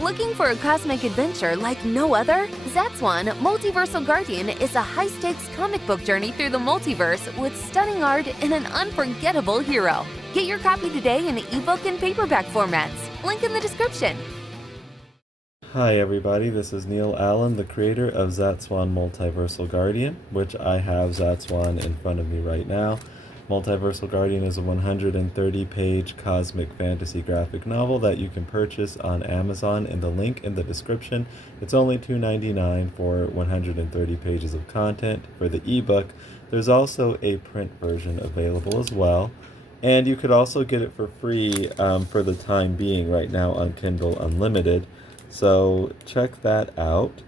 Looking for a cosmic adventure like no other? Zatswan, Multiversal Guardian is a high-stakes comic book journey through the multiverse with stunning art and an unforgettable hero. Get your copy today in ebook and paperback formats. Link in the description. Hi everybody, this is Neil Allen, the creator of Zatswan Multiversal Guardian, which I have Zatswan in front of me right now. Multiversal Guardian is a 130-page cosmic fantasy graphic novel that you can purchase on Amazon in the link in the description. It's only $2.99 for 130 pages of content. For the ebook, there's also a print version available as well. And you could also get it for free for the time being right now on Kindle Unlimited. So check that out.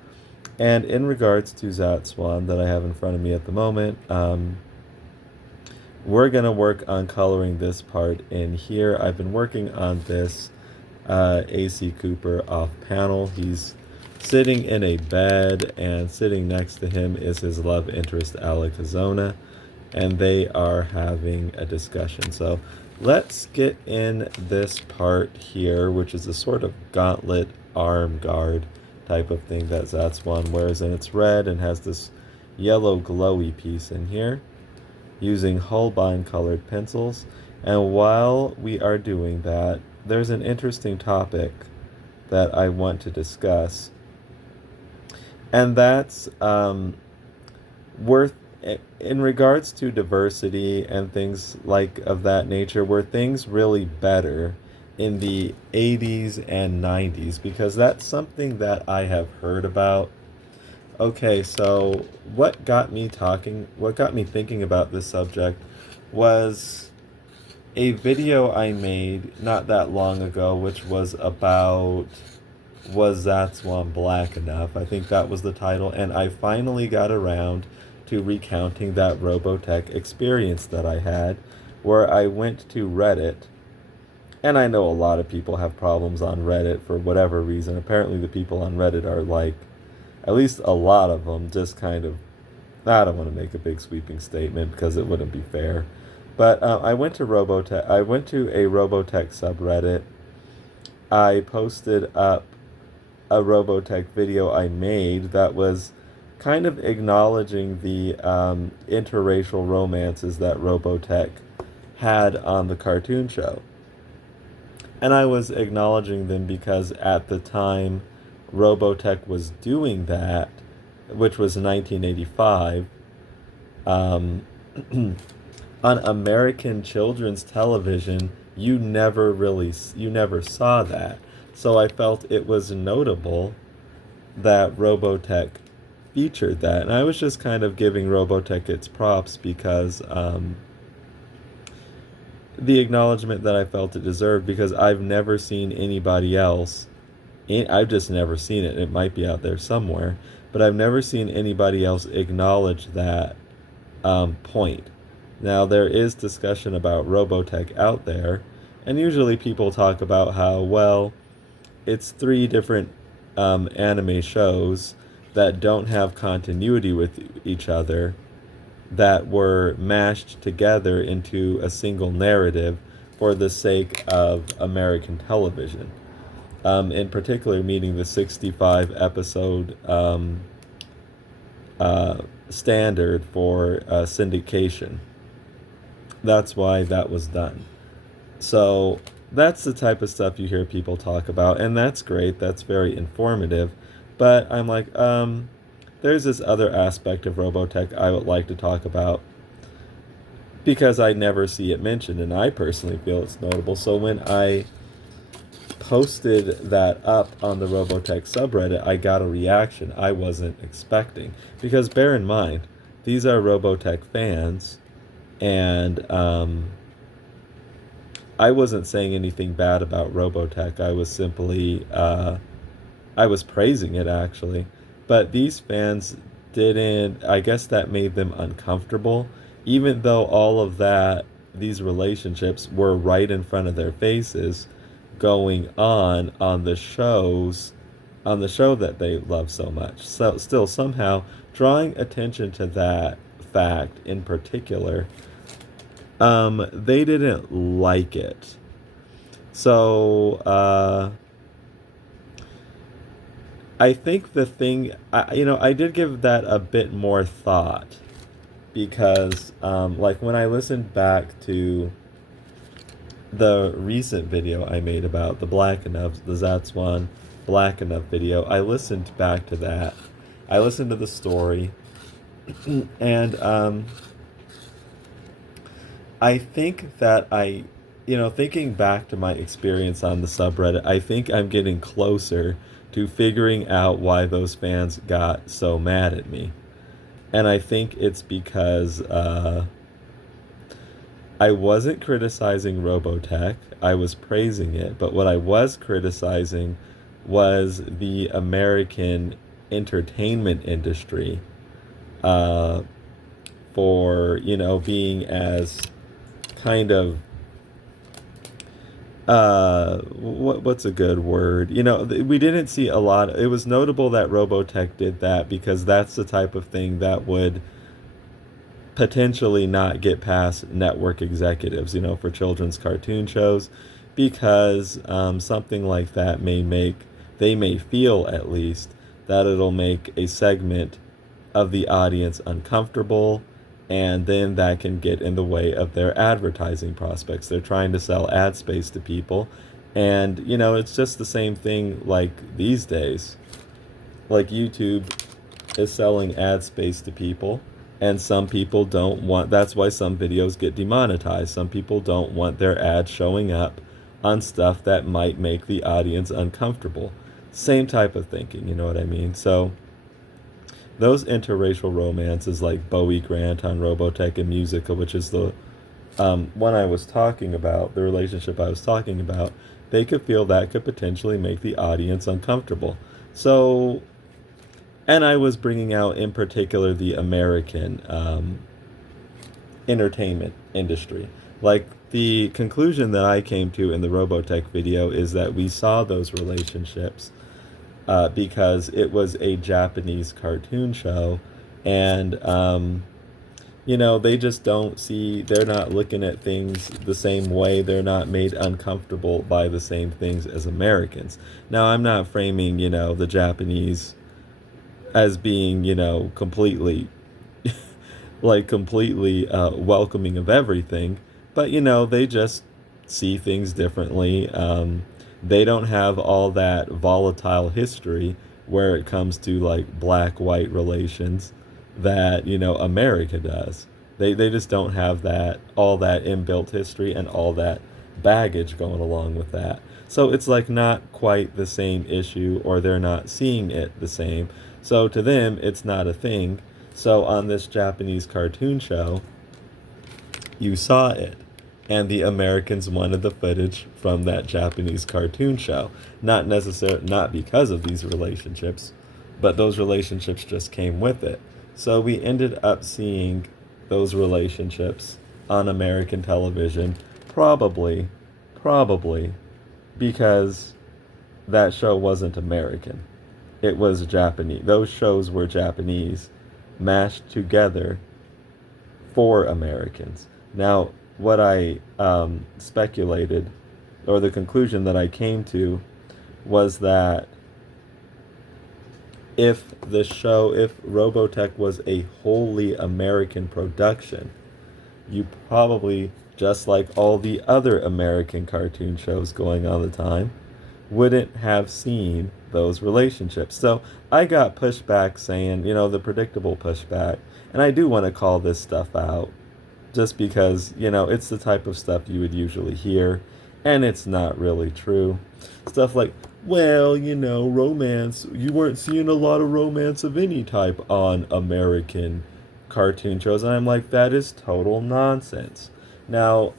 And in regards to Zatswan that I have in front of me at the moment, we're going to work on coloring this part in here. I've been working on this A.C. Cooper off panel. He's sitting in a bed, and sitting next to him is his love interest, Alakazona, and they are having a discussion. So let's get in this part here, which is a sort of gauntlet arm guard type of thing that Zatswan wears, and it's red and has this yellow glowy piece in here, using Holbein colored pencils. And while we are doing that, there's an interesting topic that I want to discuss, and that's worth in regards to diversity and things like of that nature. Were things really better in the 80s and 90s? Because that's something that I have heard about. Okay, so what got me thinking about this subject was a video I made not that long ago, which was about, was Zatswan black enough? I think that was the title, and I finally got around to recounting that Robotech experience that I had, where I went to Reddit. And I know a lot of people have problems on Reddit for whatever reason. Apparently the people on Reddit are like, at least a lot of them, just kind of, I don't want to make a big sweeping statement because it wouldn't be fair. But I went to a Robotech subreddit. I posted up a Robotech video I made that was kind of acknowledging the interracial romances that Robotech had on the cartoon show. And I was acknowledging them because at the time Robotech was doing that, which was 1985, on American children's television, you never saw that. So I felt it was notable that Robotech featured that, and I was just kind of giving Robotech its props because the acknowledgement that I felt it deserved, because I've never seen anybody else. I've just never seen it. It might be out there somewhere, but I've never seen anybody else acknowledge that point. Now, there is discussion about Robotech out there, and usually people talk about how, well, it's 3 different anime shows that don't have continuity with each other, that were mashed together into a single narrative for the sake of American television. In particular, meaning the 65 episode standard for syndication. That's why that was done. So that's the type of stuff you hear people talk about, and that's great. That's very informative. But I'm like, there's this other aspect of Robotech I would like to talk about, because I never see it mentioned, and I personally feel it's notable. So when I posted that up on the Robotech subreddit, I got a reaction I wasn't expecting. Because bear in mind, these are Robotech fans, and I wasn't saying anything bad about Robotech. I was simply, I was praising it, actually. But these fans didn't, I guess that made them uncomfortable, even though all of that, these relationships were right in front of their faces, going on the show that they love so much. So still somehow drawing attention to that fact in particular, they didn't like it. So I think the thing, I did give that a bit more thought because, like, when I listened back to the recent video I made about the Black Enough, the Zatswan Black Enough video, I listened back to that. I listened to the story, and I think that thinking back to my experience on the subreddit, I think I'm getting closer to figuring out why those fans got so mad at me. And I think it's because I wasn't criticizing Robotech, I was praising it, but what I was criticizing was the American entertainment industry uh, for, being as kind of what's a good word? We didn't see a lot. It was notable that Robotech did that because that's the type of thing that would potentially not get past network executives, for children's cartoon shows, because something like that they may feel at least that it'll make a segment of the audience uncomfortable, and then that can get in the way of their advertising prospects. They're trying to sell ad space to people, and it's just the same thing like these days. Like YouTube is selling ad space to people, and some people don't want, that's why some videos get demonetized. Some people don't want their ads showing up on stuff that might make the audience uncomfortable. Same type of thinking, you know what I mean? So those interracial romances like Bowie Grant on Robotech and Musica, which is the one I was talking about, the relationship I was talking about, they could feel that could potentially make the audience uncomfortable. So, and I was bringing out in particular the American entertainment industry. Like, the conclusion that I came to in the Robotech video is that we saw those relationships because it was a Japanese cartoon show, and they just don't see, they're not looking at things the same way. They're not made uncomfortable by the same things as Americans. Now, I'm not framing, the Japanese as being, completely, like, completely welcoming of everything, but, they just see things differently. They don't have all that volatile history where it comes to, like, black-white relations that, America does. They just don't have all that inbuilt history and all that baggage going along with that. So it's like not quite the same issue, or they're not seeing it the same. So to them, it's not a thing. So on this Japanese cartoon show, you saw it. And the Americans wanted the footage from that Japanese cartoon show. Not because of these relationships, but those relationships just came with it. So we ended up seeing those relationships on American television, probably because that show wasn't American. It was Japanese. Those shows were Japanese, mashed together for Americans. Now, what I speculated, or the conclusion that I came to, was that if Robotech was a wholly American production, you probably, just like all the other American cartoon shows going on at the time, wouldn't have seen those relationships. So I got pushback saying, the predictable pushback, and I do want to call this stuff out just because, it's the type of stuff you would usually hear, and it's not really true. Stuff like, well, romance, you weren't seeing a lot of romance of any type on American cartoon shows. And I'm like, that is total nonsense. Now,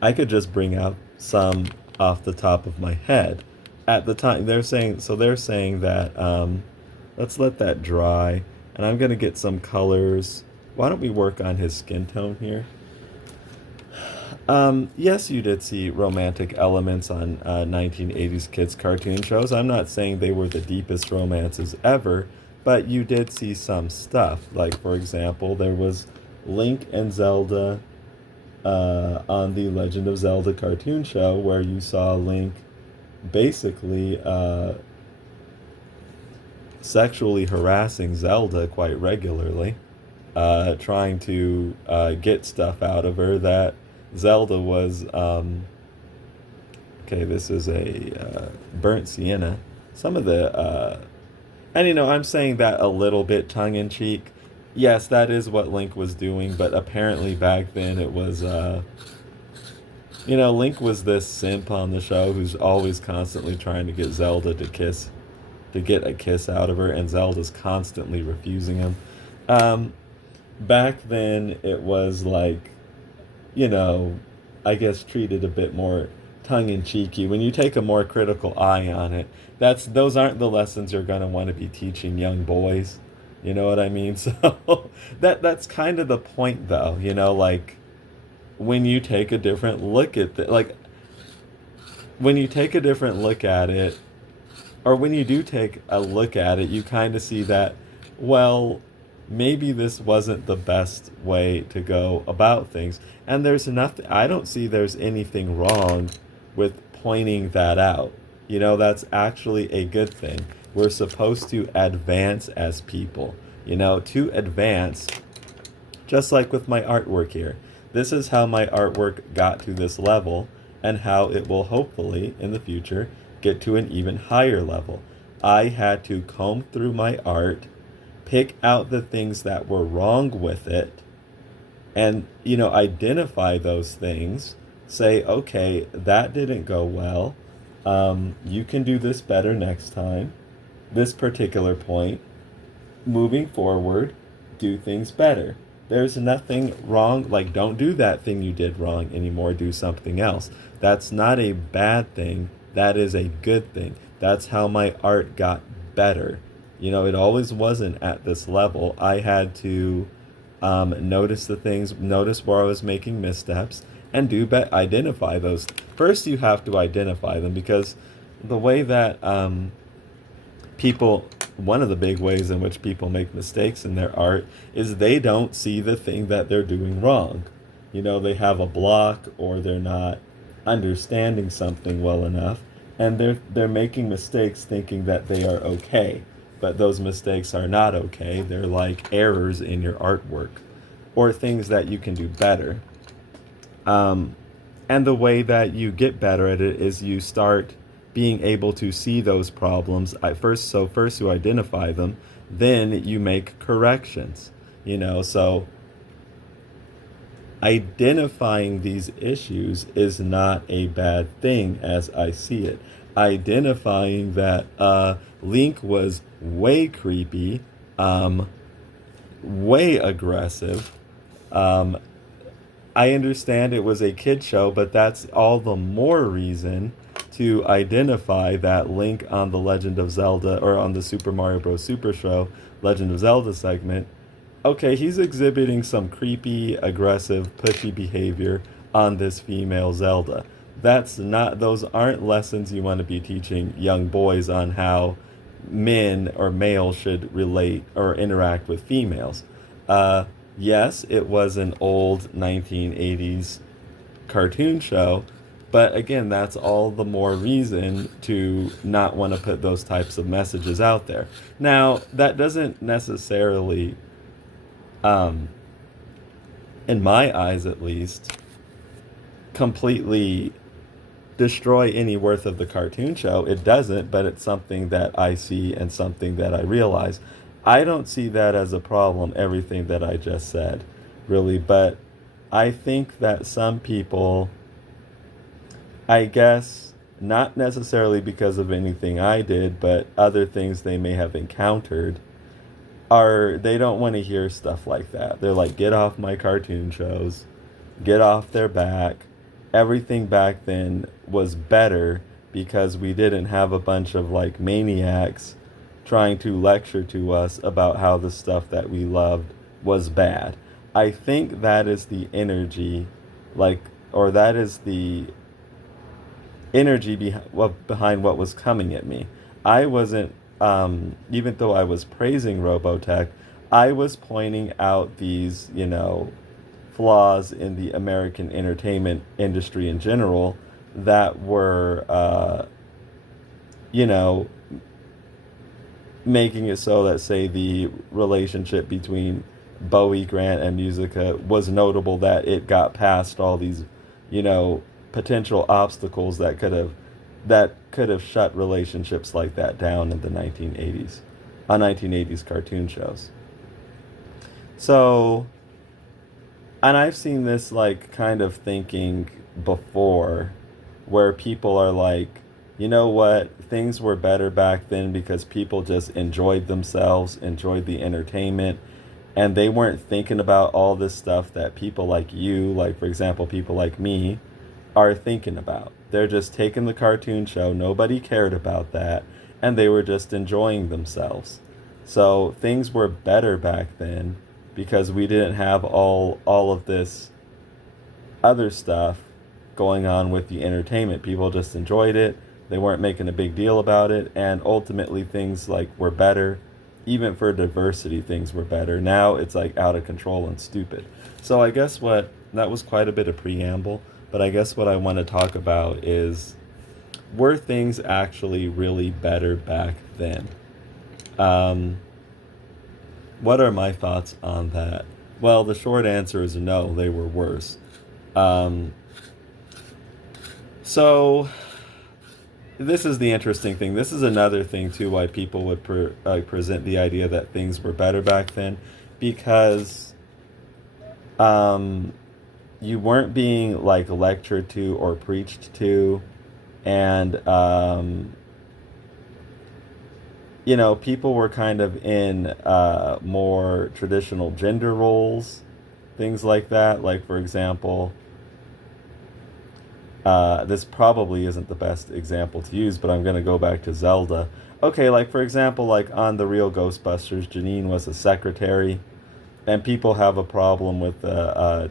I could just bring out some off the top of my head. At the time, they're saying that, let's let that dry, and I'm going to get some colors. Why don't we work on his skin tone here? Yes, you did see romantic elements on 1980s kids cartoon shows. I'm not saying they were the deepest romances ever, but you did see some stuff. Like, for example, there was Link and Zelda on the Legend of Zelda cartoon show, where you saw Link basically sexually harassing Zelda quite regularly, trying to get stuff out of her that Zelda was. Okay, this is a burnt sienna. Some of the and I'm saying that a little bit tongue in cheek. Yes, that is what Link was doing, but apparently back then it was, Link was this simp on the show who's always constantly trying to get Zelda to get a kiss out of her, and Zelda's constantly refusing him. Um, Back then it was like, you know, I guess treated a bit more tongue in cheeky. When you take a more critical eye on it, those aren't the lessons you're gonna want to be teaching young boys. You know what I mean? So that's kind of the point, though. Like when you take a different look at like when you take a different look at it, or when you do take a look at it, you kind of see that, well, maybe this wasn't the best way to go about things. And there's nothing, I don't see there's anything wrong with pointing that out. That's actually a good thing. We're supposed to advance as people, to advance, just like with my artwork here. This is how my artwork got to this level, and how it will hopefully in the future get to an even higher level. I had to comb through my art, pick out the things that were wrong with it, and identify those things, say, okay, that didn't go well, you can do this better next time, this particular point, moving forward, do things better. There's nothing wrong, like, don't do that thing you did wrong anymore, do something else. That's not a bad thing, that is a good thing. That's how my art got better. It always wasn't at this level. I had to notice the things, notice where I was making missteps, and identify those. First, you have to identify them, because the way that one of the big ways in which people make mistakes in their art is they don't see the thing that they're doing wrong. They have a block, or they're not understanding something well enough, and they're making mistakes thinking that they are okay. But those mistakes are not okay. They're like errors in your artwork, or things that you can do better. And the way that you get better at it is you start being able to see those problems. First you identify them, then you make corrections. So identifying these issues is not a bad thing as I see it. Identifying that Link was way creepy, way aggressive. I understand it was a kid show, but that's all the more reason to identify that Link on the Legend of Zelda, or on the Super Mario Bros. Super Show Legend of Zelda segment. Okay, he's exhibiting some creepy, aggressive, pushy behavior on this female Zelda. Those aren't lessons you want to be teaching young boys on how men or males should relate or interact with females. Yes, it was an old 1980s cartoon show, but again, that's all the more reason to not want to put those types of messages out there. Now, that doesn't necessarily, in my eyes at least, completely destroy any worth of the cartoon show. It doesn't, but it's something that I see and something that I realize. I don't see that as a problem, everything that I just said, really, but I think that some people, I guess, not necessarily because of anything I did, but other things they may have encountered, they don't want to hear stuff like that. They're like, get off my cartoon shows, get off their back. Everything back then was better because we didn't have a bunch of like maniacs trying to lecture to us about how the stuff that we loved was bad. I think that is the energy, that is the energy behind what was coming at me. I wasn't, even though I was praising Robotech, I was pointing out these, flaws in the American entertainment industry in general that were, making it so that, say, the relationship between Bowie, Grant, and Musica was notable, that it got past all these, you know, potential obstacles that could have shut relationships like that down in the 1980s, on 1980s cartoon shows. So, and I've seen this like kind of thinking before, where people are like, you know what, things were better back then because people just enjoyed themselves, enjoyed the entertainment, and they weren't thinking about all this stuff that people like you, like for example, people like me, are thinking about. They're just taking the cartoon show, nobody cared about that, and they were just enjoying themselves. So things were better back then because we didn't have all of this other stuff going on with the entertainment. People just enjoyed it. They weren't making a big deal about it, and ultimately things like were better. Even for diversity, things were better. Now it's like out of control and stupid. So I guess what that was quite a bit of preamble, but I guess what I want to talk about is, were things actually really better back then? Um, what are my thoughts on that? Well, the short answer is no, they were worse. Um, so this is the interesting thing. This is another thing too why people would present the idea that things were better back then, because um, you weren't being like lectured to or preached to, and you know, people were kind of in more traditional gender roles, things like that. Like for example, this probably isn't the best example to use, but I'm going to go back to Zelda. Okay, like for example, like on the real Ghostbusters, Janine was a secretary, and people have a problem with the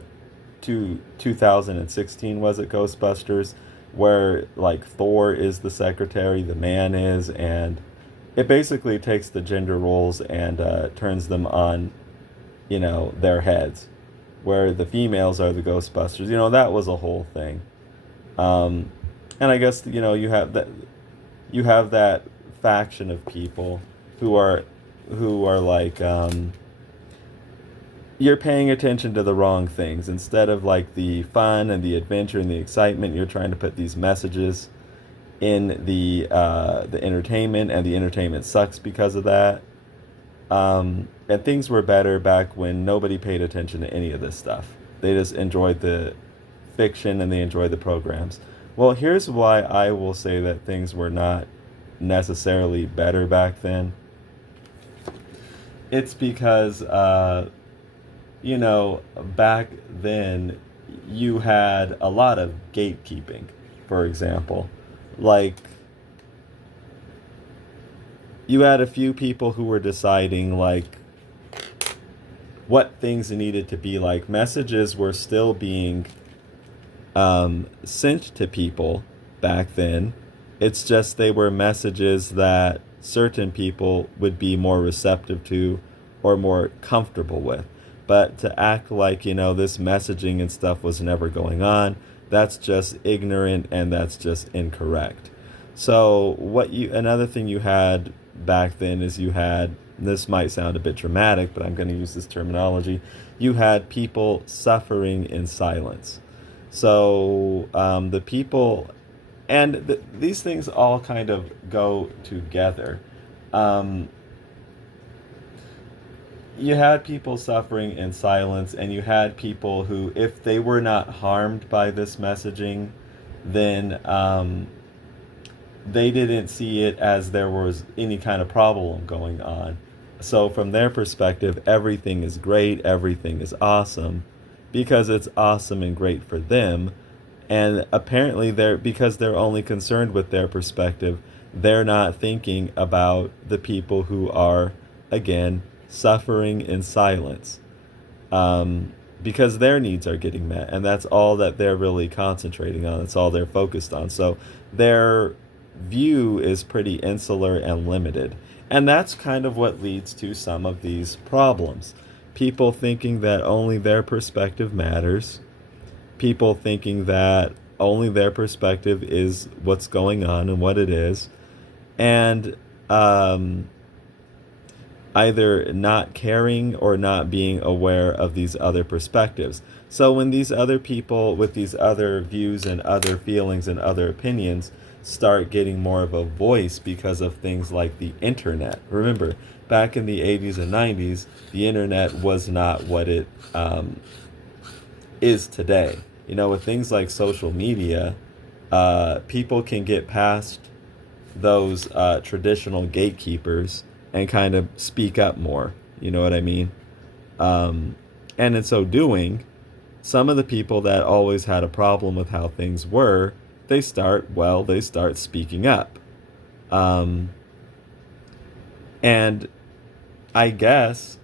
2016, was it, Ghostbusters, where like Thor is the secretary, the man is, and it basically takes the gender roles and turns them on, you know, their heads, where the females are the Ghostbusters. You know, that was a whole thing. Um, and I guess, you know, you have that faction of people who are like, you're paying attention to the wrong things. Instead of like the fun and the adventure and the excitement, you're trying to put these messages in the entertainment, and the entertainment sucks because of that. And things were better back when nobody paid attention to any of this stuff. They just enjoyed the fiction and they enjoyed the programs. Well, here's why I will say that things were not necessarily better back then. It's because, you know, back then you had a lot of gatekeeping, for example. Like, you had a few people who were deciding, like, what things needed to be like. Messages were still being sent to people back then. It's just they were messages that certain people would be more receptive to or more comfortable with. But to act like, you know, this messaging and stuff was never going on, that's just ignorant and that's just incorrect. So another thing you had back then is, you had, this might sound a bit dramatic, but I'm going to use this terminology, you had people suffering in silence. So the people, and these things all kind of go together. Um, you had people suffering in silence, and you had people who, if they were not harmed by this messaging, then they didn't see it as there was any kind of problem going on. So from their perspective, everything is great, everything is awesome, because it's awesome and great for them. And apparently because they're only concerned with their perspective, they're not thinking about the people who are, again, suffering in silence. Because their needs are getting met, and that's all that they're really concentrating on. That's all they're focused on. So their view is pretty insular and limited. And that's kind of what leads to some of these problems. People thinking that only their perspective matters. People thinking that only their perspective is what's going on and what it is. And either not caring or not being aware of these other perspectives. So when these other people with these other views and other feelings and other opinions start getting more of a voice because of things like the internet. Remember, back in the 80s and 90s, the internet was not what it is today. You know, with things like social media, people can get past those traditional gatekeepers and kind of speak up more. You know what I mean? And in so doing, some of the people that always had a problem with how things were, they start speaking up. And I guess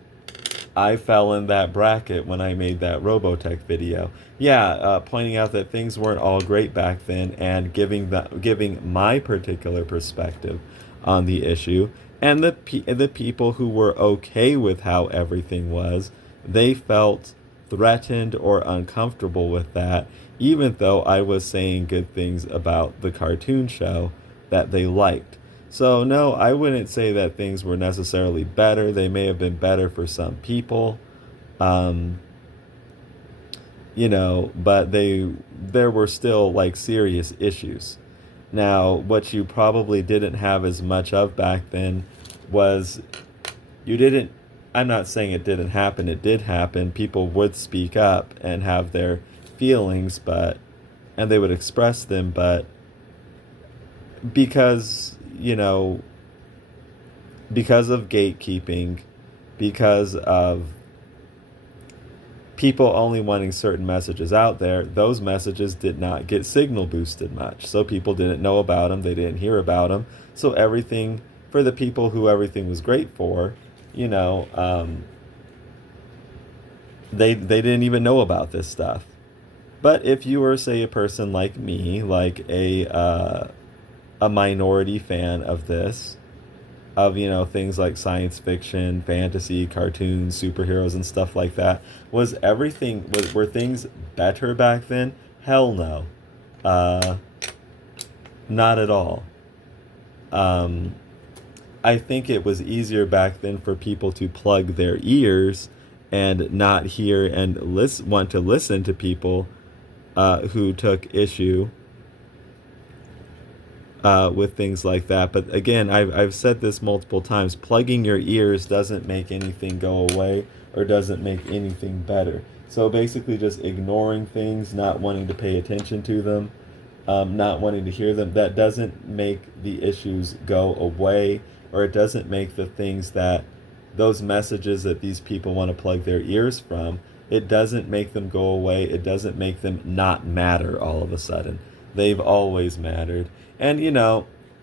I fell in that bracket when I made that Robotech video. Yeah, pointing out that things weren't all great back then and giving my particular perspective on the issue. And the people who were okay with how everything was, they felt threatened or uncomfortable with that, even though I was saying good things about the cartoon show that they liked. So no, I wouldn't say that things were necessarily better. They may have been better for some people, but there were still like serious issues. Now, what you probably didn't have as much of back then was you didn't. I'm not saying it didn't happen. It did happen. People would speak up and have their feelings, and they would express them, but because because of gatekeeping, because of people only wanting certain messages out there, those messages did not get signal boosted much. So people didn't know about them, they didn't hear about them. So everything, for the people who everything was great for, they didn't even know about this stuff. But if you were, say, a person like me, like a minority fan of this, of things like science fiction, fantasy, cartoons, superheroes, and stuff like that, were things better back then? Hell no, not at all. I think it was easier back then for people to plug their ears and not hear and want to listen to people who took issue with things like that. But again, I've said this multiple times, plugging your ears doesn't make anything go away or doesn't make anything better. So basically just ignoring things, not wanting to pay attention to them, not wanting to hear them, that doesn't make the issues go away, or it doesn't make those messages that these people want to plug their ears from, it doesn't make them go away. It doesn't make them not matter all of a sudden. They've always mattered. And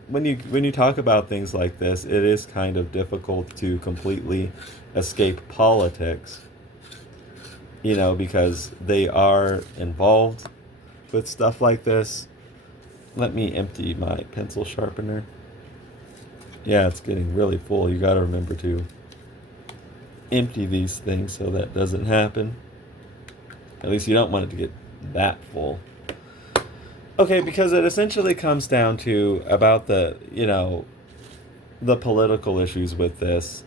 when you talk about things like this, it is kind of difficult to completely escape politics, because they are involved with stuff like this. Let me empty my pencil sharpener. Yeah, it's getting really full. You got to remember to empty these things so that doesn't happen. At least you don't want it to get that full. Okay, because it essentially comes down to about the political issues with this.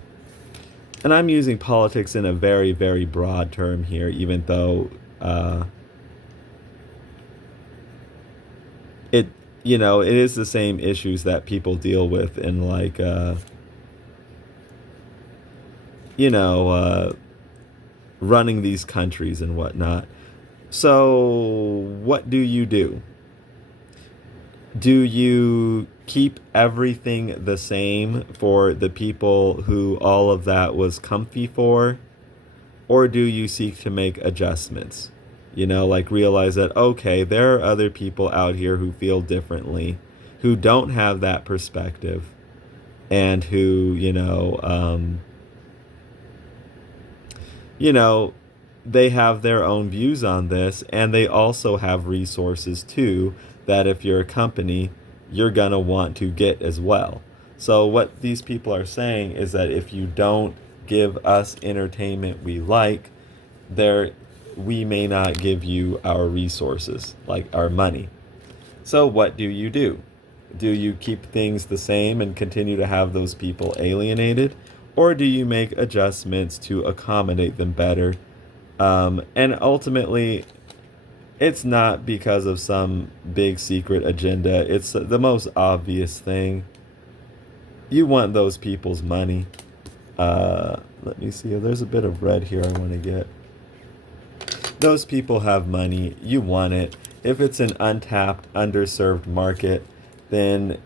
And I'm using politics in a very, very broad term here, even though it is the same issues that people deal with in like running these countries and whatnot. So what do you do? Do you keep everything the same for the people who all of that was comfy for? Or do you seek to make adjustments? Like realize that, okay, there are other people out here who feel differently, who don't have that perspective, and who, they have their own views on this, and they also have resources too that if you're a company, you're going to want to get as well. So what these people are saying is that if you don't give us entertainment we like, we may not give you our resources, like our money. So what do you do? Do you keep things the same and continue to have those people alienated? or do you make adjustments to accommodate them better? And ultimately, it's not because of some big secret agenda. It's the most obvious thing. You want those people's money. Let me see. There's a bit of red here I want to get. Those people have money. You want it. If it's an untapped, underserved market, then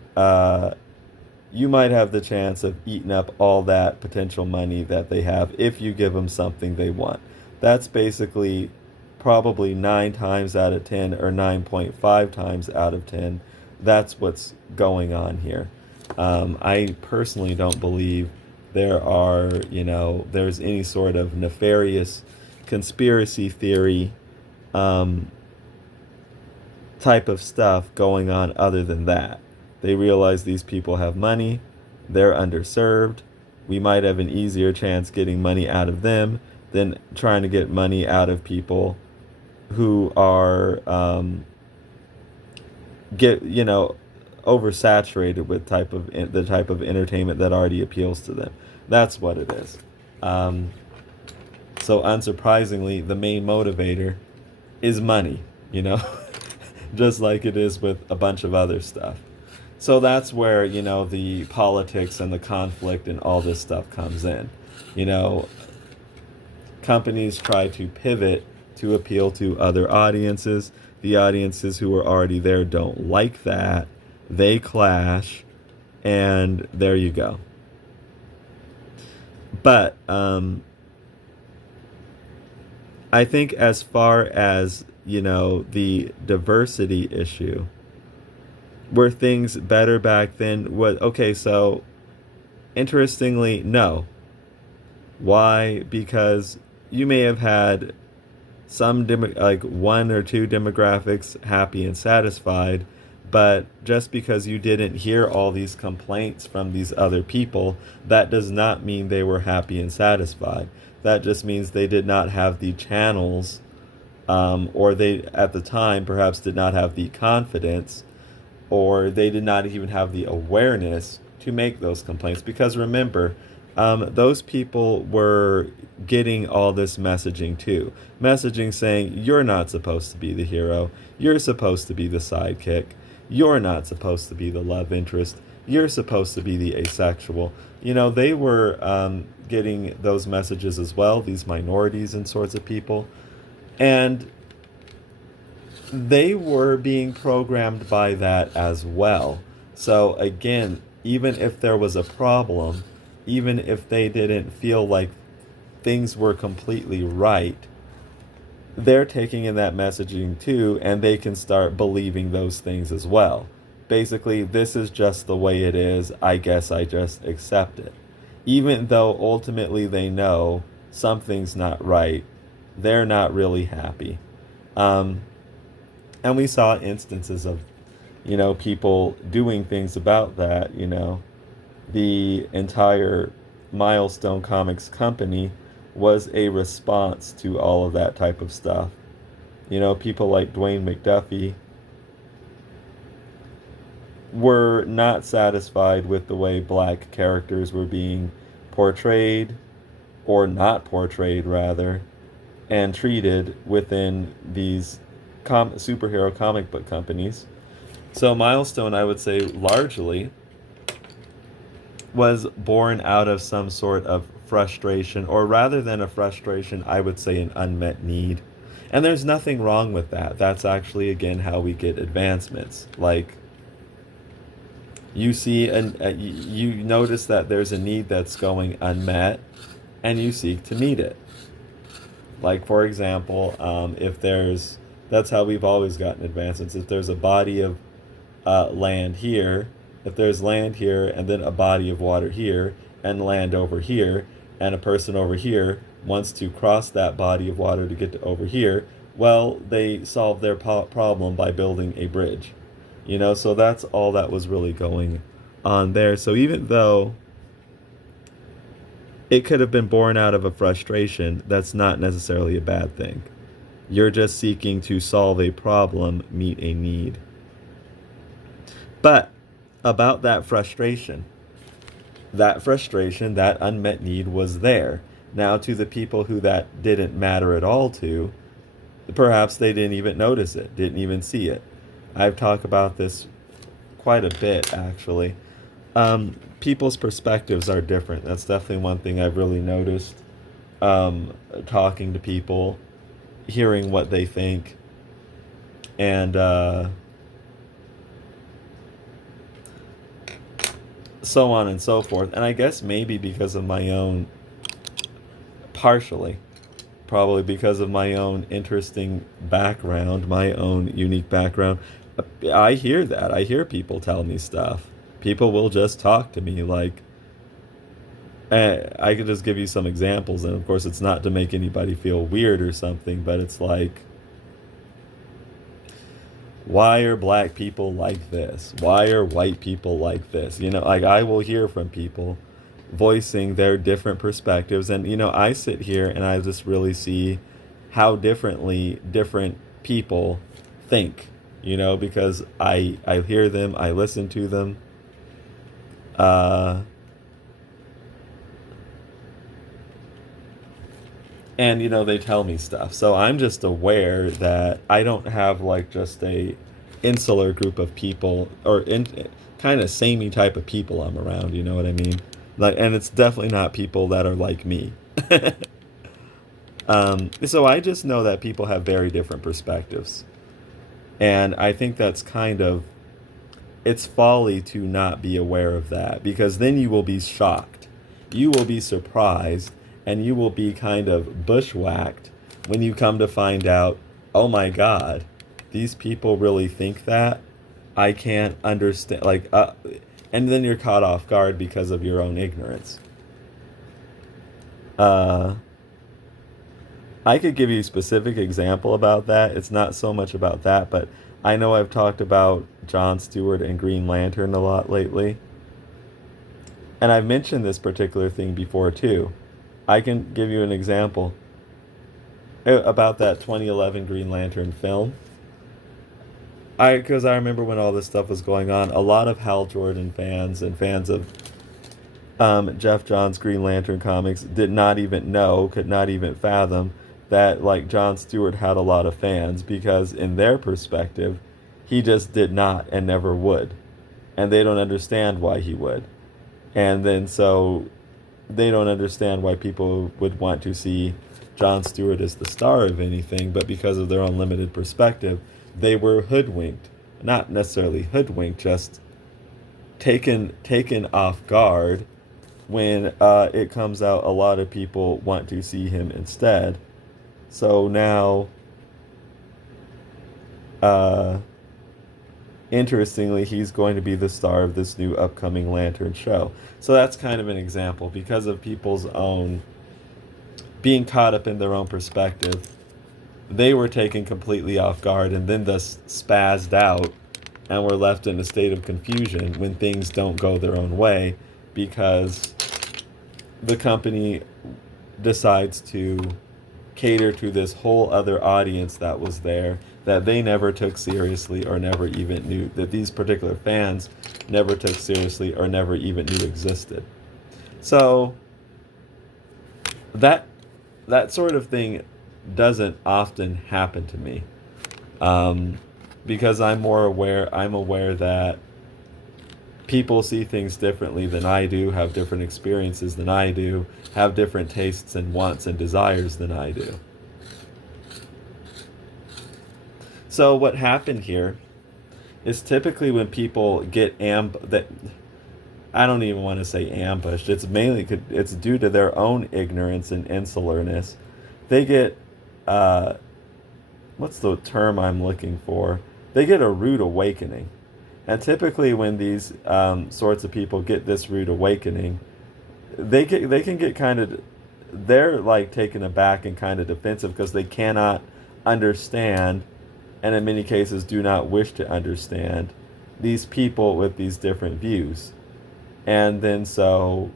you might have the chance of eating up all that potential money that they have if you give them something they want. That's basically probably 9 times out of 10 or 9.5 times out of 10. That's what's going on here. I personally don't believe there's any sort of nefarious conspiracy theory type of stuff going on other than that. They realize these people have money, they're underserved, we might have an easier chance getting money out of them than trying to get money out of people who are oversaturated with the type of entertainment that already appeals to them. That's what it is. So unsurprisingly, the main motivator is money, just like it is with a bunch of other stuff. So that's where, the politics and the conflict and all this stuff comes in. Companies try to pivot to appeal to other audiences. The audiences who are already there don't like that. They clash, and there you go. But I think as far as, the diversity issue, were things better back then? So interestingly, no. Why? Because you may have had some one or two demographics happy and satisfied, but just because you didn't hear all these complaints from these other people, that does not mean they were happy and satisfied. That just means they did not have the channels, or they at the time perhaps did not have the confidence, or they did not even have the awareness to make those complaints. Because remember, those people were getting all this messaging too. Messaging saying, you're not supposed to be the hero. You're supposed to be the sidekick. You're not supposed to be the love interest. You're supposed to be the asexual. They were getting those messages as well, these minorities and sorts of people. And they were being programmed by that as well. So again, even if there was a problem, even if they didn't feel like things were completely right, they're taking in that messaging too, and they can start believing those things as well. Basically, this is just the way it is. I guess I just accept it. Even though ultimately they know something's not right, they're not really happy. And we saw instances of, people doing things about that. The entire Milestone Comics company was a response to all of that type of stuff. People like Dwayne McDuffie were not satisfied with the way black characters were being portrayed, or not portrayed rather, and treated within these superhero comic book companies. So Milestone, I would say, largely was born out of some sort of frustration, or rather than a frustration, I would say an unmet need. And there's nothing wrong with that. That's actually, again, how we get advancements. Like, you see, you notice that there's a need that's going unmet, and you seek to meet it. Like, for example, that's how we've always gotten advancements. If there's a body of land here, if there's land here and then a body of water here and land over here, and a person over here wants to cross that body of water to get to over here, well, they solve their problem by building a bridge. So that's all that was really going on there. So even though it could have been born out of a frustration, that's not necessarily a bad thing. You're just seeking to solve a problem, meet a need. But about that frustration, that frustration, that unmet need was there. Now, to the people who that didn't matter at all to, perhaps they didn't even notice it, didn't even see it. I've talked about this quite a bit, actually. People's perspectives are different. That's definitely one thing I've really noticed. Talking to people, hearing what they think, and so on and so forth. And I guess maybe because of my own, partially, probably because of my own interesting background, my own unique background, I hear that. I hear people tell me stuff. People will just talk to me like, I could just give you some examples, and of course, it's not to make anybody feel weird or something, but it's like, why are black people like this? Why are white people like this? You know, like I will hear from people voicing their different perspectives, and I sit here and I just really see how differently different people think. Because I hear them, I listen to them. And they tell me stuff, so I'm just aware that I don't have like just a insular group of people, or kind of samey type of people I'm around. You know what I mean? Like, and it's definitely not people that are like me. So I just know that people have very different perspectives, and I think that's kind of, it's folly to not be aware of that, because then you will be shocked, you will be surprised, and you will be kind of bushwhacked when you come to find out, oh my God, these people really think that? I can't understand. Like, and then you're caught off guard because of your own ignorance. Uh, I could give you a specific example about that. It's not so much about that, but I know I've talked about Jon Stewart and Green Lantern a lot lately. And I've mentioned this particular thing before too. I can give you an example about that 2011 Green Lantern film. Because I remember when all this stuff was going on, a lot of Hal Jordan fans and fans of Jeff Johns' Green Lantern comics did not even know, could not even fathom that like Jon Stewart had a lot of fans, because in their perspective, he just did not and never would, and they don't understand why he would, and then so they don't understand why people would want to see Jon Stewart as the star of anything, but because of their own limited perspective, they were hoodwinked. Not necessarily hoodwinked, just taken off guard when it comes out a lot of people want to see him instead. So now, interestingly, he's going to be the star of this new upcoming Lantern show. So that's kind of an example, because of people's own being caught up in their own perspective. They were taken completely off guard and then thus spazzed out and were left in a state of confusion when things don't go their own way, because the company decides to cater to this whole other audience that was there, that they never took seriously or never even knew, that these particular fans never took seriously or never even knew existed. So that sort of thing doesn't often happen to me, because I'm aware that people see things differently than I do, have different experiences than I do, have different tastes and wants and desires than I do. So what happened here is, typically when people get I don't even want to say ambushed, it's due to their own ignorance and insularness. They get, what's the term I'm looking for? They get a rude awakening. And typically when these sorts of people get this rude awakening, they can get kind of, they're like taken aback and kind of defensive, because they cannot understand, and in many cases do not wish to understand, these people with these different views. And then so,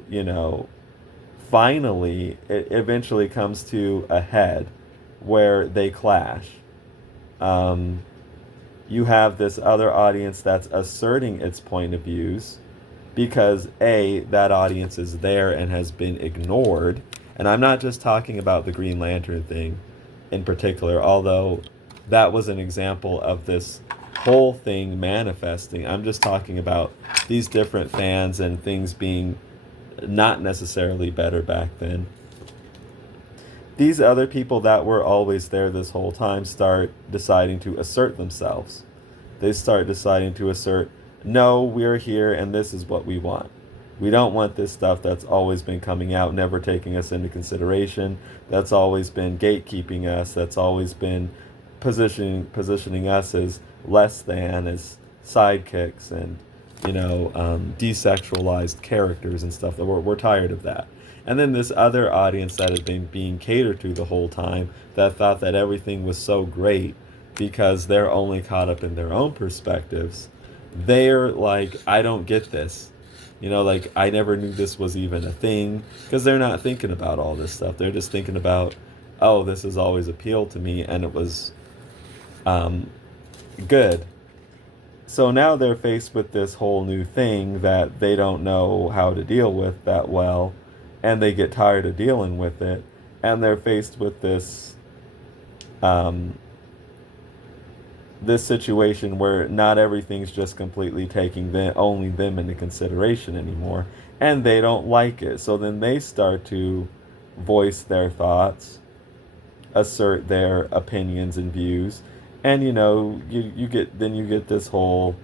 finally it eventually comes to a head where they clash. You have this other audience that's asserting its point of views, because A, that audience is there and has been ignored. And I'm not just talking about the Green Lantern thing in particular, although that was an example of this whole thing manifesting. I'm just talking about these different fans and things being not necessarily better back then. These other people that were always there this whole time start deciding to assert themselves. They start deciding to assert, no, we're here and this is what we want. We don't want this stuff that's always been coming out, never taking us into consideration, that's always been gatekeeping us, that's always been positioning us as less than, as sidekicks and, desexualized characters and stuff. That we're tired of that. And then this other audience that had been being catered to the whole time that thought that everything was so great because they're only caught up in their own perspectives. They're like, I don't get this. Like, I never knew this was even a thing, because they're not thinking about all this stuff. They're just thinking about, oh, this has always appealed to me, and it was good. So now they're faced with this whole new thing that they don't know how to deal with that well, and they get tired of dealing with it, and they're faced with this this situation where not everything's just completely taking only them into consideration anymore, and they don't like it. So then they start to voice their thoughts, assert their opinions and views, and you get this whole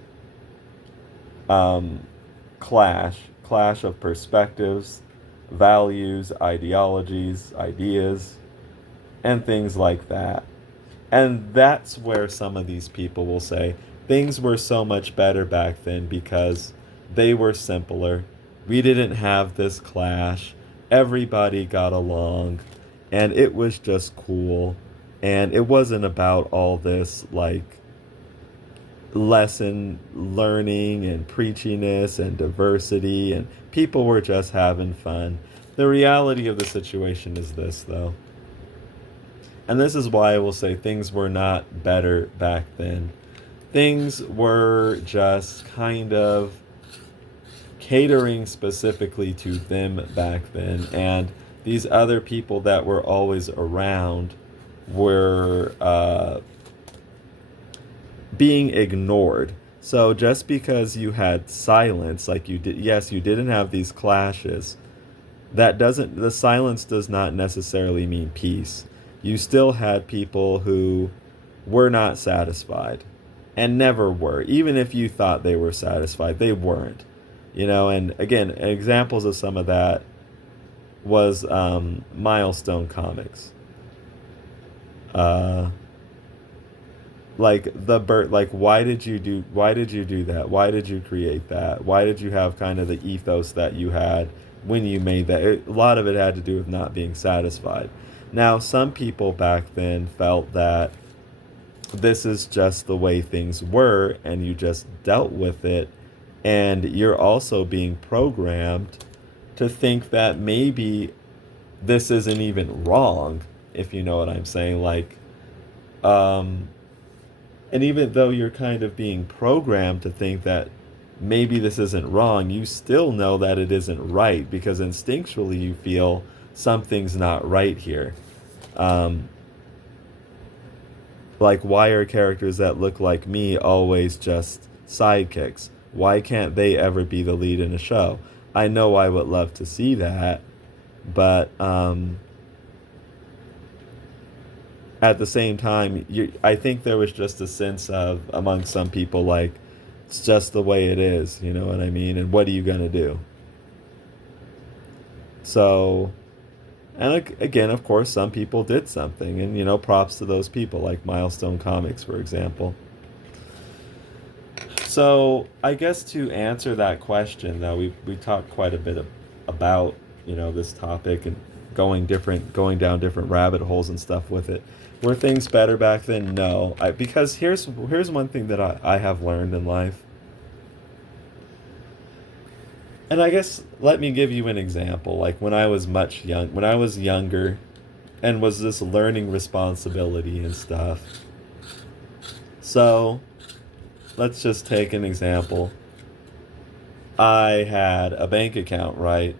clash of perspectives, values, ideologies, ideas, and things like that. And that's where some of these people will say things were so much better back then because they were simpler. We didn't have this clash. Everybody got along, and it was just cool. And it wasn't about all this like lesson learning and preachiness and diversity, and people were just having fun. The reality of the situation is this, though. And this is why I will say things were not better back then. Things were just kind of catering specifically to them back then. And these other people that were always around were being ignored. So just because you had silence, like you did, yes, you didn't have these clashes, the silence does not necessarily mean peace. You still had people who were not satisfied and never were. Even if you thought they were satisfied, they weren't. And again, examples of some of that was Milestone Comics. Like why did you do that? Why did you create that? Why did you have kind of the ethos that you had when you made that? A lot of it had to do with not being satisfied. Now, some people back then felt that this is just the way things were and you just dealt with it, and you're also being programmed to think that maybe this isn't even wrong, if you know what I'm saying. Like, and even though you're kind of being programmed to think that maybe this isn't wrong, you still know that it isn't right, because instinctually you feel something's not right here. Like, why are characters that look like me always just sidekicks? Why can't they ever be the lead in a show? I know I would love to see that, but at the same time, I think there was just a sense of, among some people, like, it's just the way it is, you know what I mean? And what are you going to do? So, and again, of course, some people did something, and, props to those people, like Milestone Comics, for example. So, I guess to answer that question, though, we talked quite a bit about, this topic and going down different rabbit holes and stuff with it. Were things better back then? No. Because here's one thing that I have learned in life. And I guess, let me give you an example. Like, when I was younger and was this learning responsibility and stuff. So, let's just take an example. I had a bank account, right?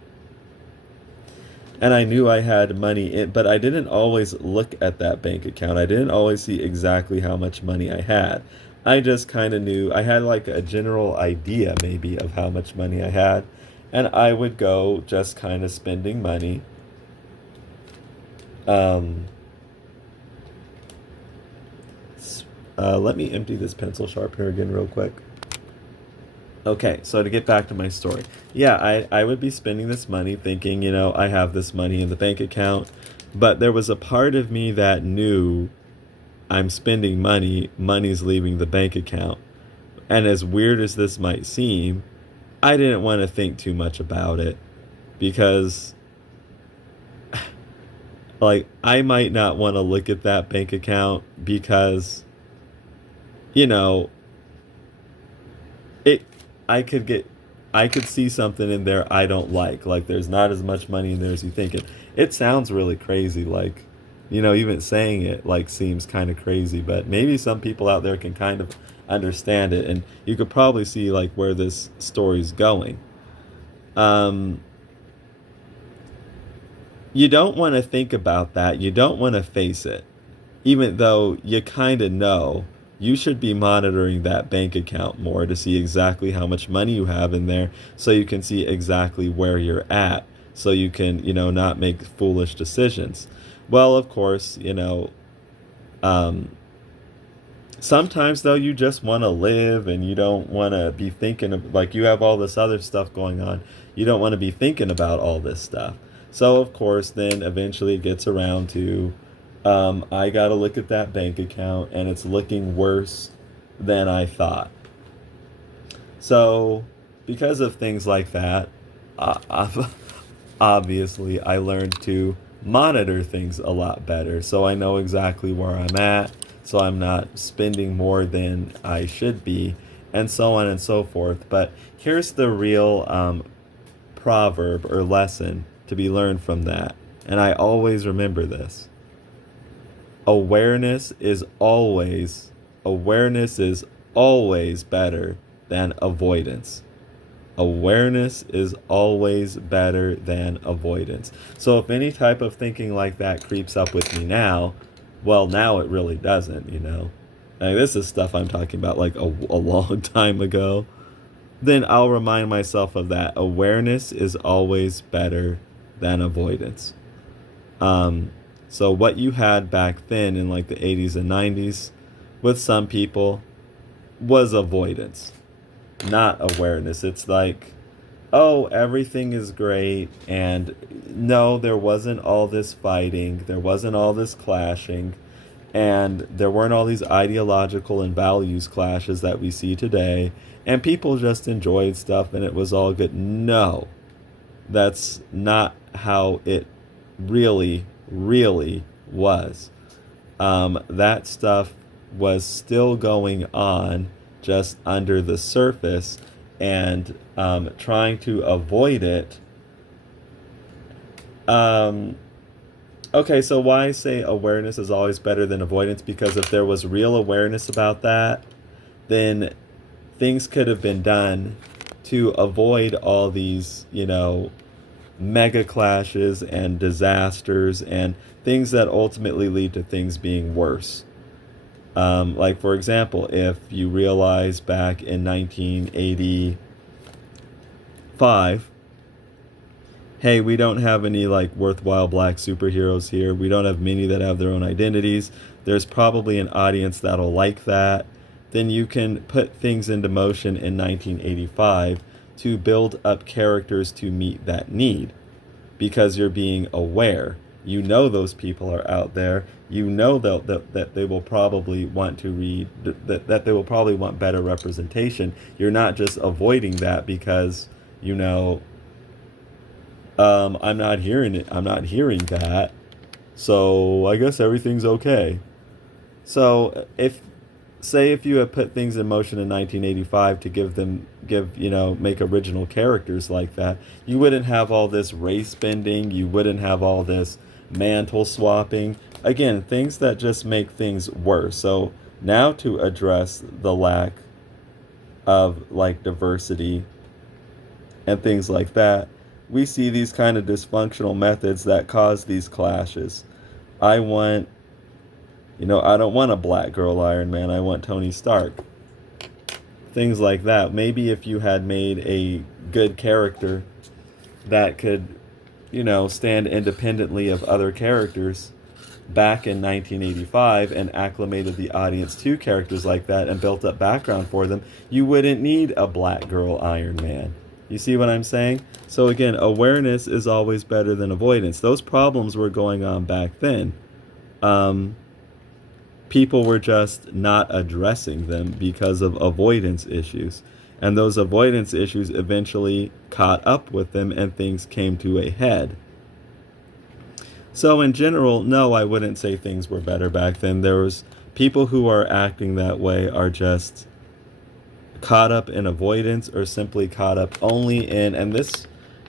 And I knew I had money in, but I didn't always look at that bank account. I didn't always see exactly how much money I had. I just kind of knew, I had like a general idea maybe of how much money I had. And I would go just kind of spending money. Um, Let me empty this pencil sharpener again real quick. Okay, so to get back to my story. Yeah, I would be spending this money thinking, I have this money in the bank account. But there was a part of me that knew I'm spending money, money's leaving the bank account. And as weird as this might seem, I didn't want to think too much about it because, like, I might not want to look at that bank account because, you know, it I could get I could see something in there I don't like there's not as much money in there as you think. It sounds really crazy, like, even saying it like seems kind of crazy, but maybe some people out there can kind of understand it, and you could probably see like where this story's going. um you don't want to think about that, you don't want to face it, even though you kind of know. You should be monitoring that bank account more to see exactly how much money you have in there so you can see exactly where you're at, so you can, not make foolish decisions. Well, of course, um, sometimes though you just want to live and you don't want to be thinking of, like, you have all this other stuff going on. You don't want to be thinking about all this stuff. So of course then eventually it gets around to, I got to look at that bank account and it's looking worse than I thought. So because of things like that, obviously I learned to monitor things a lot better, so I know exactly where I'm at, so I'm not spending more than I should be, and so on and so forth. But here's the real proverb or lesson to be learned from that, and I always remember this. Awareness is always better than avoidance. Awareness is always better than avoidance. So if any type of thinking like that creeps up with me now, well, now it really doesn't. Like, this is stuff I'm talking about like a long time ago. Then I'll remind myself of that. Awareness is always better than avoidance. So what you had back then in like the 80s and 90s with some people was avoidance, not awareness. It's like, oh, everything is great, and no, there wasn't all this fighting, there wasn't all this clashing, and there weren't all these ideological and values clashes that we see today, and people just enjoyed stuff and it was all good. No, that's not how it really was. That stuff was still going on just under the surface, and trying to avoid it. Okay, so why I say awareness is always better than avoidance? Because if there was real awareness about that, then things could have been done to avoid all these, mega clashes and disasters and things that ultimately lead to things being worse. Like, for example, if you realize back in 1985, hey, we don't have any like worthwhile black superheroes here. We don't have many that have their own identities. There's probably an audience that'll like that. Then you can put things into motion in 1985 to build up characters to meet that need, because you're being aware. You know those people are out there. You know that they will probably want to read, that they will probably want better representation. You're not just avoiding that because, I'm not hearing it. I'm not hearing that. So I guess everything's okay. So if you had put things in motion in 1985 to make original characters like that, you wouldn't have all this race bending, you wouldn't have all this mantle swapping. Again, things that just make things worse. So now, to address the lack of like diversity and things like that, we see these kind of dysfunctional methods that cause these clashes. I want, I don't want a black girl Iron Man. I want Tony Stark. Things like that. Maybe if you had made a good character that could, stand independently of other characters back in 1985 and acclimated the audience to characters like that and built up background for them, you wouldn't need a black girl Iron Man. You see what I'm saying? So again, awareness is always better than avoidance. Those problems were going on back then. People were just not addressing them because of avoidance issues. And those avoidance issues eventually caught up with them and things came to a head. So in general, no, I wouldn't say things were better back then. There was people who are acting that way are just caught up in avoidance or simply caught up only in, and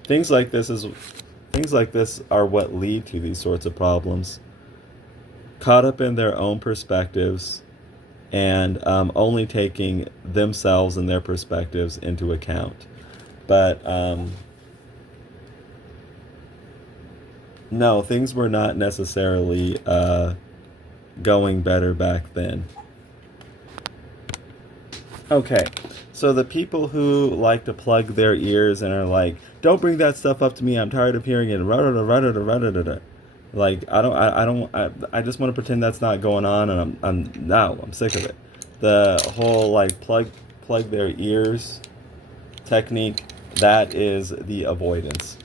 things like this are what lead to these sorts of problems. Caught up in their own perspectives and only taking themselves and their perspectives into account. But no, things were not necessarily going better back then. Okay, so the people who like to plug their ears and are like, "Don't bring that stuff up to me. I'm tired of hearing it." Like I just want to pretend that's not going on, and I'm sick of it. The whole like plug their ears technique, that is the avoidance.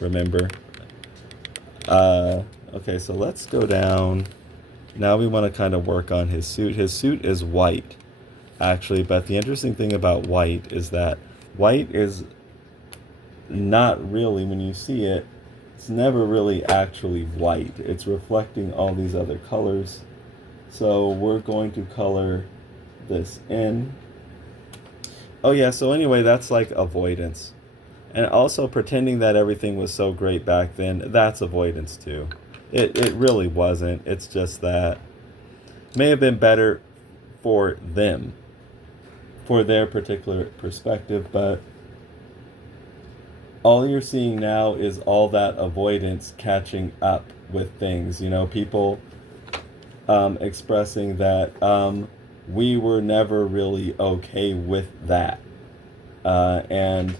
Remember? Okay, so let's go down. Now we want to kind of work on his suit. His suit is white, actually, but the interesting thing about white is that white is not really, when you see it, it's never really actually white. It's reflecting all these other colors. So we're going to color this in. Oh yeah, so anyway, that's like avoidance. And also pretending that everything was so great back then, that's avoidance too. It really wasn't. It's just that may have been better for them, for their particular perspective, but all you're seeing now is all that avoidance catching up with things. People expressing that we were never really okay with that. And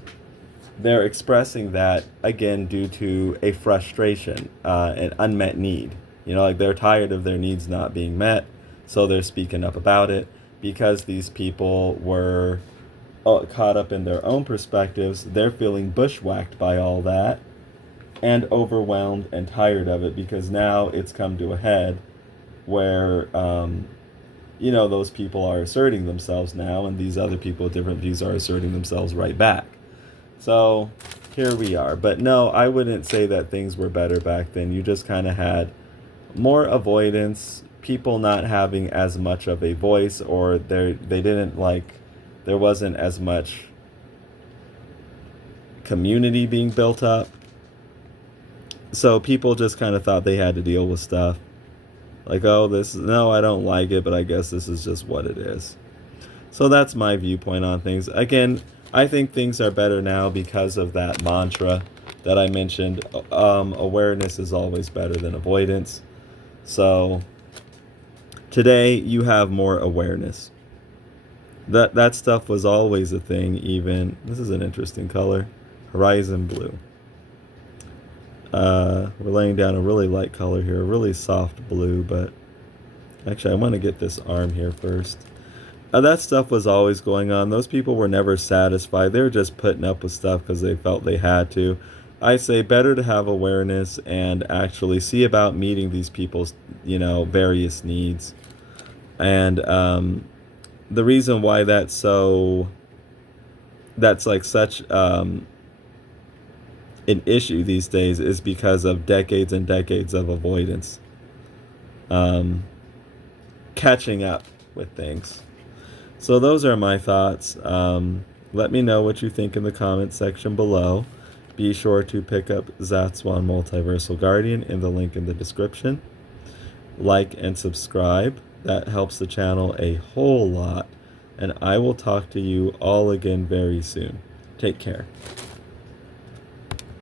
they're expressing that, again, due to a frustration, an unmet need. Like they're tired of their needs not being met, so they're speaking up about it because these people were caught up in their own perspectives. They're feeling bushwhacked by all that and overwhelmed and tired of it because now it's come to a head where, those people are asserting themselves now and these other people with different views are asserting themselves right back. So here we are. But no, I wouldn't say that things were better back then. You just kind of had more avoidance, people not having as much of a voice, or there wasn't as much community being built up. So people just kind of thought they had to deal with stuff. Like, no, I don't like it, but I guess this is just what it is. So that's my viewpoint on things. Again, I think things are better now because of that mantra that I mentioned. Awareness is always better than avoidance. So today you have more awareness. That stuff was always a thing. Even this is an interesting color, horizon blue. We're laying down a really light color here, a really soft blue, but actually I want to get this arm here first. That stuff was always going on. Those people were never satisfied. They were just putting up with stuff because they felt they had to. I say better to have awareness and actually see about meeting these people's, various needs. And the reason why that's like such an issue these days is because of decades and decades of avoidance. Catching up with things. So those are my thoughts. Let me know what you think in the comments section below. Be sure to pick up Zatswan Multiversal Guardian in the link in the description. Like and subscribe. That helps the channel a whole lot. And I will talk to you all again very soon. Take care.